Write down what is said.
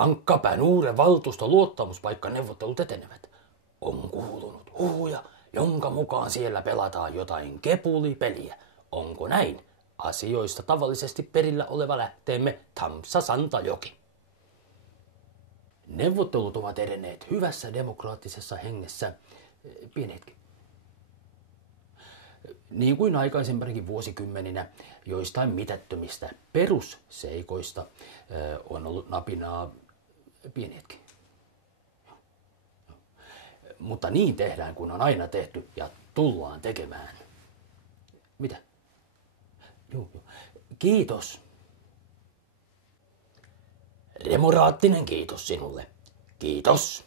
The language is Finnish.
Kankkapään uuden valtuuston luottamuspaikkaneuvottelut etenevät. On kuulunut huhuja, jonka mukaan siellä pelataan jotain kepulipeliä. Onko näin? Asioista tavallisesti perillä oleva lähteemme Tampsa Santajoki. Neuvottelut ovat edenneet hyvässä demokraattisessa hengessä. Pieni hetki. Niin kuin aikaisempinakin vuosikymmeninä joistain mitättömistä perusseikoista on ollut napinaa. Pieni hetki. Mutta niin tehdään, kun on aina tehty ja tullaan tekemään. Mitä? Joo. Kiitos. Demokraattinen kiitos sinulle. Kiitos.